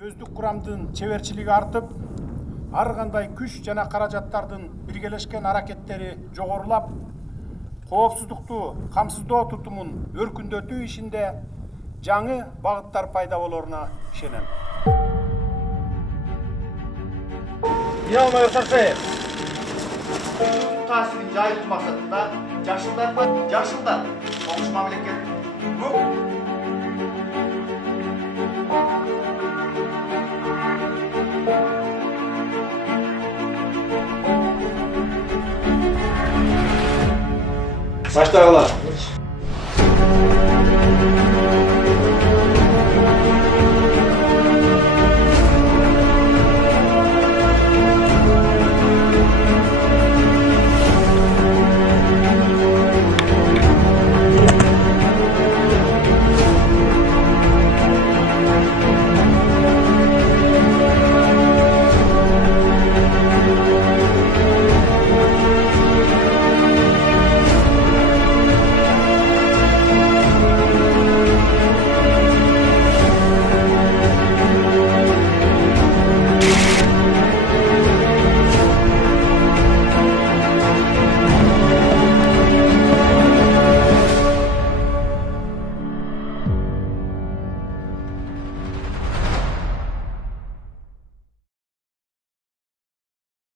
өздүк курамдын чеберчилиги артып, ар кандай күч жана каражаттардын биргелешкен аракеттери жогорулап, коопсуздукту камсыздоо тутумун өркүндөтүү ишинде жаңы багыттар пайда болоруна ишенем. Майор Сарсаев, таасирин жайылтуу максатында жашылдар соңуш мамлекет Başta